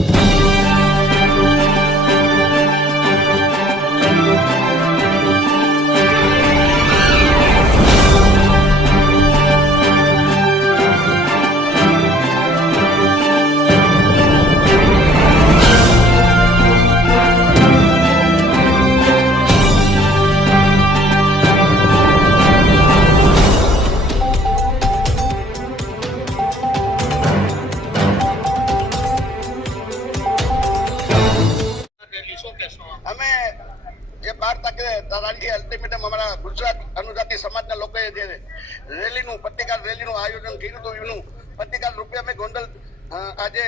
you તારીખે કે ultimatum અમારા ગુજરાત અનુજાતિ સમાજના લોકોએ જે રેલીનું, પત્રિકા રેલીનું આયોજન કર્યું હતું, એનું પત્રિકા રૂપે અમે ગોંડલ આજે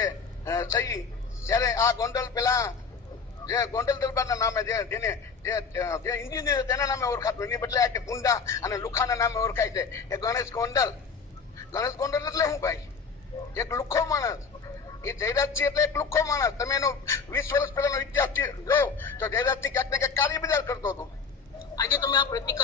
થઈ. ત્યારે આ ગોંડલ પેલા જે ગોંડલ દરબારના નામે જે, જેને, જે ઇન્જિનિયર તેના નામે ઓળખાતું એની બદલે આજે ગુંડા અને લુખાના નામે ઓળખાય છે. એ ગણેશ ગોંડલ. ગણેશ ગોંડલ એટલે શું ભાઈ? એક લુખ્ખો માણસ. એ જયરાજસિંહ એટલે એક લુખ્ખો માણસ. તમે એનો વીસ વર્ષ પહેલાનો ઇતિહાસ જો તો જયરાજસિંહ ક્યાંક ને ક્યાંક કાળી બજાર કરતો હતો.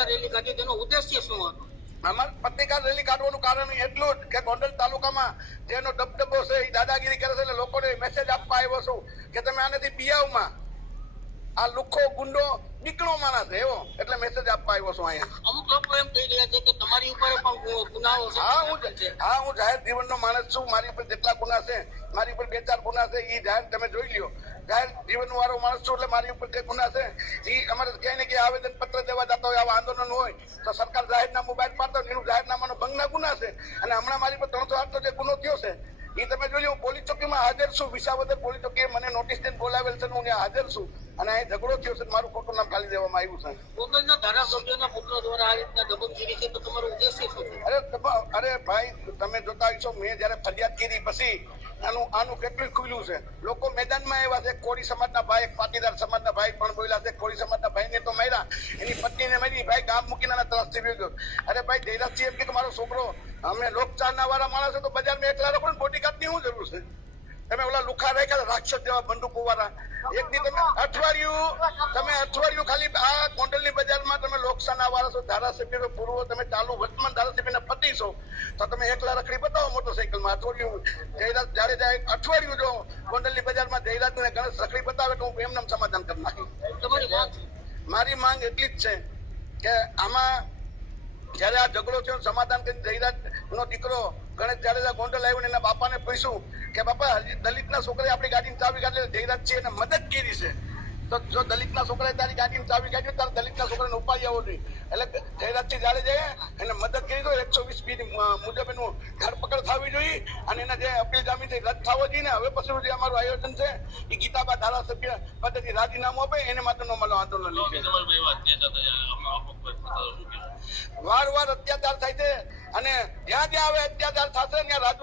તમે રેલી કાઢી તેનો ઉદ્દેશ્ય શું હતો? અમાર પત્રિકા રેલી કાઢવાનું કારણ એટલું જ કે ગોંડલ તાલુકામાં જેનો ડબડબો છે એ દાદાગીરી કરે છે એટલે લોકોને મેસેજ આપવા આવ્યો છું કે તમે આનાથી પિયાવમાં આ લુખો ગુંડો નીકળો માણસ છે એવો એટલે મેસેજ આપવા આવ્યો છું અહીંયા. અમુક લોકો એમ કહી રહ્યા છે કે તમારી ઉપર પણ ગુનાઓ છે. હા હું હા હું જાહેર જીવનનો માણસ છું મારી ઉપર જેટલા ગુના છે મારી ઉપર બે ચાર ગુના છે એ જાહેર તમે જોઈ લ્યો. જાહેર જીવન વાળો માણસ છું એટલે મારી ઉપર જે ગુના છે એ અમારે ક્યાંય ને ક્યાંય આવેદન પત્ર દેવા જતા હોય તો સરકાર જાહેરનામું બહાર પાડતા એનું જાહેરનામાનો ભંગના ગુના છે. અને હમણાં મારી પર ત્રણસો આઠસો જે ગુનો થયો છે એ તમે લો હું પોલીસ ચોકીમાં હાજર છું. વિસાવદર પોલીસ ચોકીએ મને નોટિસ દઈને બોલાવેલ છે હું ત્યાં હાજર છું. અને અહીં ઝઘડો થયો છે મારું ખોટું નામ ખાલી દેવામાં આવ્યું છે. કોંગ્રેસના ધારાસભ્યોના પુત્ર દ્વારા આ રીતના દબંગગીરી છે તો તમારો ઉદ્દેશ્ય શું છે? અરે અરે ભાઈ તમે જોતા હશો મેં જયારે ફરિયાદ કરી પછી આનું આનું કેટલું ખુલ્યું છે? લોકો મેદાનમાં આવ્યા છે, કોળી સમાજના ભાઈ પાટીદાર સમાજના ભાઈ પણ બોલ્યા છે, કોળી સમાજના ભાઈને તો માર્યા, એની પત્નીને મારી, ભાઈ ગામ મૂકીને ત્રાસથી ગયો. અરે ભાઈ ધૈરાજસિંહ એમ કે મારો છોકરો, અમે લોકચારના વાળા માણસો તો બજારમાં એકલા રાખો ને બોડીગાર્ડની શું જરૂર છે? તમે ઓલા લુખા રાખ્યા રાક્ષસ જેવા બંદૂકો વાળા. એક દી તમે અઠવાડિયું તમે અઠવાડિયું ખાલી આ ગોંડલની બજારમાં તમે લોકસાના વાળા છો, ધારાસભ્ય પૂર્વ તમે ચાલુ વર્તમાન ધારાસભ્યના પતિ તો તમે એકલા રખડી બતાવો મોટરસાઇકલમાં. અઠવાડિયું જયરાજ જ્યારે જાય અઠવાડિયું જો ગોંડલની બજારમાં જયરાજ ને ગણેશ રખડી બતાવે તો હું એમને સમાધાન કરી નાખી? મારી માંગ એટલી જ છે કે આમાં જયારે આ ઝઘડો થયો સમાધાન કરી જયરાજ નો દીકરો ગણેશ જાડેજા ગોંડલ આવ્યો એના બાપાને પૂછ્યું કે બાપા દલિત ના છોકરાએ આપણી ગાડીની ચાવી કાઢી જયરાજ છે એને મદદ કરી છે. તો જો દલિતના છોકરાએ તારી ગાડીની ચાવી કાઢી તારે દલિતના છોકરાને ઉપાડી આવો જોઈએ. એટલે જયરાજસિંહ જાડેજાએ એને મદદ કરી દો એકસો વીસ બી મુજબ એનું ધરપકડ થવી જોઈએ અને એના જે અપીલ જામીનથી રદ થવો જોઈએ હવે પછી જે અમારું આયોજન છે એ ગીતાબા ધારાસભ્ય પદ્ધતિ રાજીનામું આપે, એને માટેનો અમારો આંદોલન વાર અત્યાચાર થાય છે અને જ્યાં જ્યાં હવે અત્યાચાર થશે, ત્યાં રાજુ